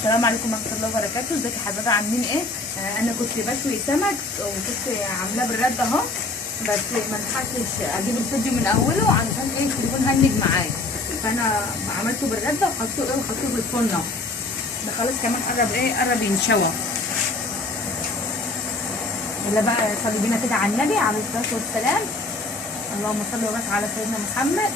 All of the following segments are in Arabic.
السلام عليكم ورحمه الله وبركاته. ازيك يا حبايبي عاملين ايه؟ انا كنت بشوي سمك وكنت عاملاه بالرده اهو، بس ما لحقتش اجيب الفيديو من اوله علشان ايه التليفون هنج معايا، فانا عملته بالرده وحطيته بالفرن اهو. ده خلاص كمان قرب ينشوى. يلا بقى صلي بينا كده على النبي عليه الصلاه والسلام. اللهم صل وبارك على سيدنا محمد.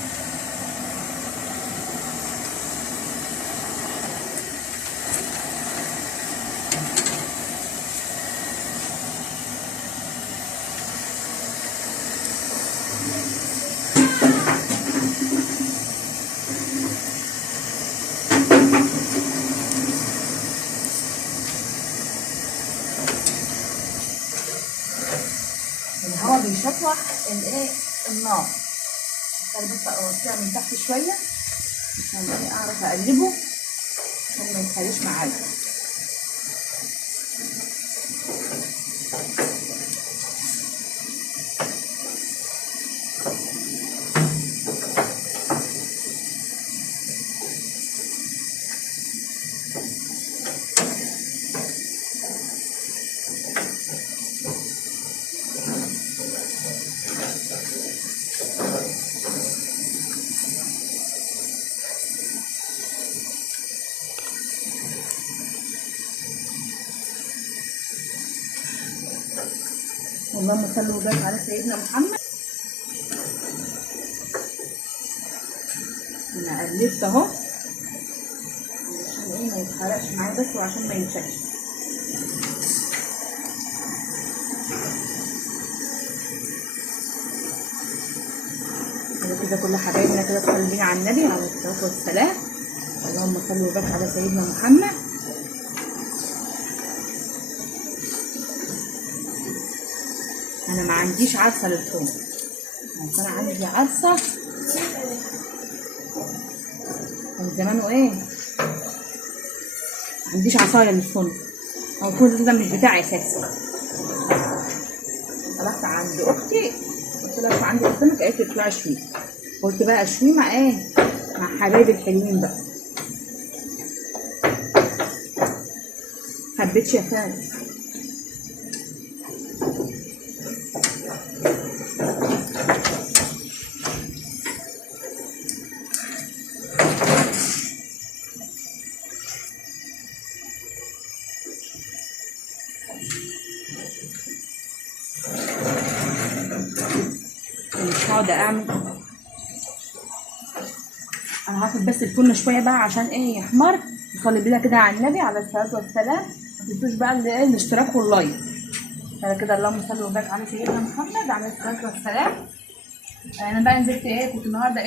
الهواء بيشطح النار. انا بس اوطيها من تحت شويه عشان اعرف اقلبه عشان ما يتحرقش معايا. اللهم صل وبارك على سيدنا محمد. انا قلبت اهو عشان ما يتحرقش معايا بس وعشان ما ينشفش. كده كل حبايبنا كده صلينا على النبي عليه الصلاه والسلام. اللهم صل وبارك على سيدنا محمد. انا ما عنديش عرصه للثوم، بس انا عندي عرصه من زمان ما عنديش عصايه للثوم، او الفرن ده مش بتاعي اساسا. طلعت عند اختي قلت لها عندي السمك، قالت لي اطلعي اشويه. قلت بقى اشويه مع حبايبي الحلوين بقى. حبيت يا فارس. مش هقعد اعمل، انا هاخد بس الفرن شويه بقى عشان يحمر. نصلي بينا كده على النبي عليه الصلاه والسلام. ما تنسوش بقى الاشتراك واللايك. انا كده اللهم صل وبارك على سيدنا محمد عليه الصلاه والسلام. انا بقى نزلت كنت النهارده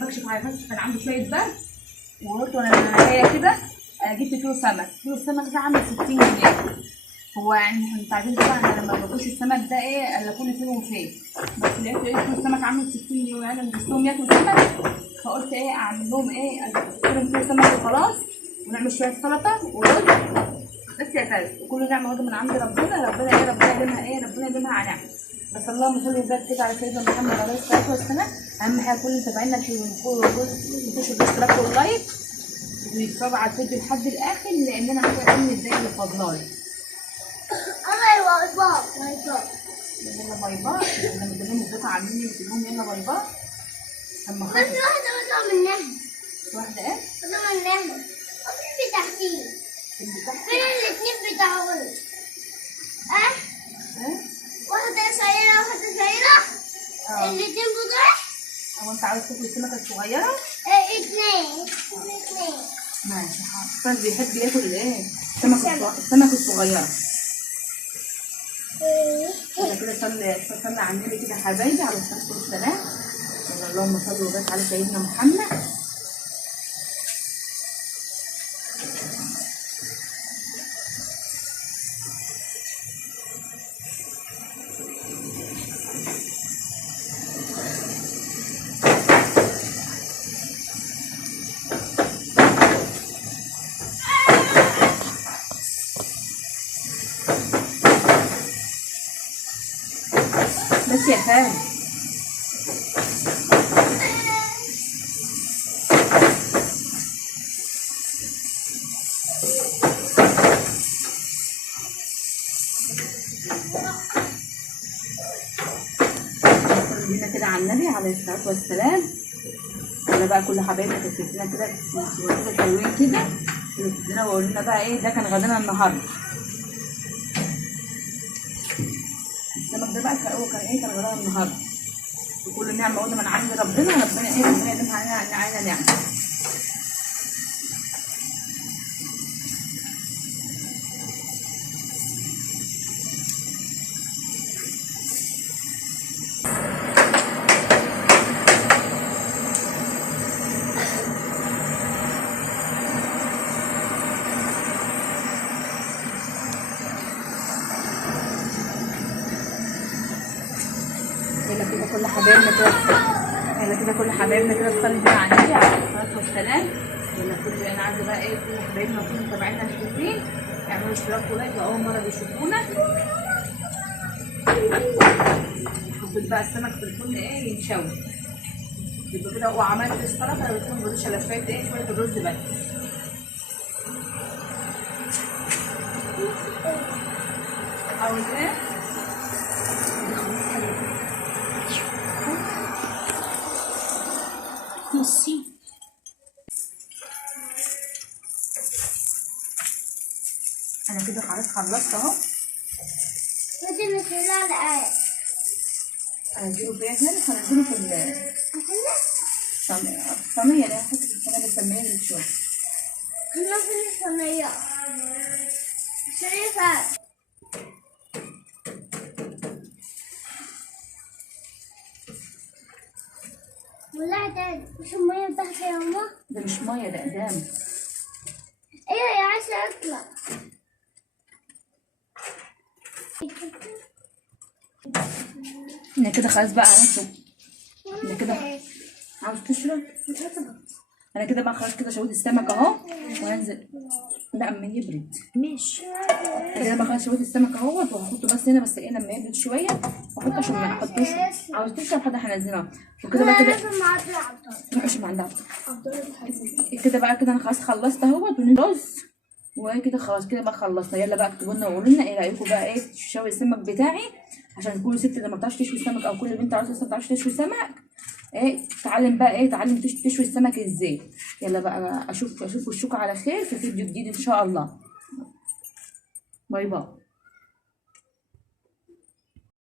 بكشف على نفسي، كان عندي شويه برد وقلت وانا جايه كده جبت كيلو سمك. كيلو السمك ده عامل 60 جنيه. هو يعني انتوا عارفين طبعا انا لما باكلش السمك ده الا كل فين وفين، بس لقيت كيلو السمك عامل 60 جنيه وانا نفسهم ياكلوا سمك، فقلت اعمل لهم ادخلهم كيلو سمك وخلاص، ونعمل شويه سلطه ورز بس يا فارس. وكل نعمه برضه من عند ربنا. ربنا ربنا يديمها على نعمه. بس اللهم صل وبارك كده على سيدنا محمد عليه الصلاه والسلام. اهم حاجه كل متابعينا يخشوا بالاشتراك واللايك ويتفرجوا على الفيديو لحد الاخر، لاننا محتاجين الدقايق الفضلايه. يلا باي باي. لما مدينهم القطعه عاملين يديهم يلا باي باي. اما خلاص واحدة منها. واحده واحدة منها. وفي تحتيه. اللي تحت فين الاتنين بتاعهم؟ واحدة صغيرة واحدة صغيرة. الاتنين بتوع. هو انت عاوز تاكل السمكه الصغيره؟ اتنين. ماشي حاضر. بيحب ياكل السمك الصغيره. كده صلي على النبي كده حبايبي على الصلاه والسلام. اللهم صل وبارك على سيدنا محمد. بس يا خالد صلي بينا كده على النبي عليه الصلاه والسلام. يلا بقى كل حبايبنا كده كده حلوين كده كده، وقولوا لنا بقى ايه ده كان غدانا النهارده. السمك ده بقى كان غدانا النهارده، وكل نعمه وده من عند ربنا ربنا يديم علينا نعمه. يلا كده كل حبايبنا كده تصلي بينا على النبي عليه الصلاه والسلام. يلا كل انا عايزه بقى ايه كل حبايبنا كل متابعينا الحلوين يعملوا اشتراك ولايك لو اول مره بيشوفونا. نحط بقى السمك في الفرن ايه ينشوي يبقى كده. وعملت السلطه لو تكون مفيش الا شويه ايه شويه الرز بس. عاوز ايه؟ نصي انا كده خلاص خلصت اهو. لازم نشيلها على ايه؟ هنزله في هنا هنزله في الصينية اللي هحط في الصينية بالتمرين شوية. خلينا في الصينية شريفة. والله ده مش المية بتاعتي يا ماما. ده مش مية ده اقدام. ايوه يا عايزة اطلع. انا كده خلاص بقى انا كده عاوز تشرب. انا كده بقى خلاص كده شويت السمك اهو وهنزل. لا اما يبرد ماشي. انا كده بقى خلاص شويت السمك اهوت وهحطه بس هنا بس ايه لما يبرد شويه واحط عشان ما احطوش. عاوز تشرب حد هنزلها وكده بقى كده مش مع عند كده بقى كده انا خلاص خلصت اهوت ونرز وكده خلاص كده بقى خلصنا. يلا بقى اكتبوا لنا وقولوا لنا ايه رايكم بقى ايه تشوي السمك بتاعي عشان كل ست اللي ما بتعرفش تشوي السمك او كل بنت عاوزه ما بتعرفش تشوي سمك ايه تعلم بقى ايه تعلم تشوي السمك ازاي. يلا بقى اشوف وشكم على خير في فيديو جديد ان شاء الله. باي باي.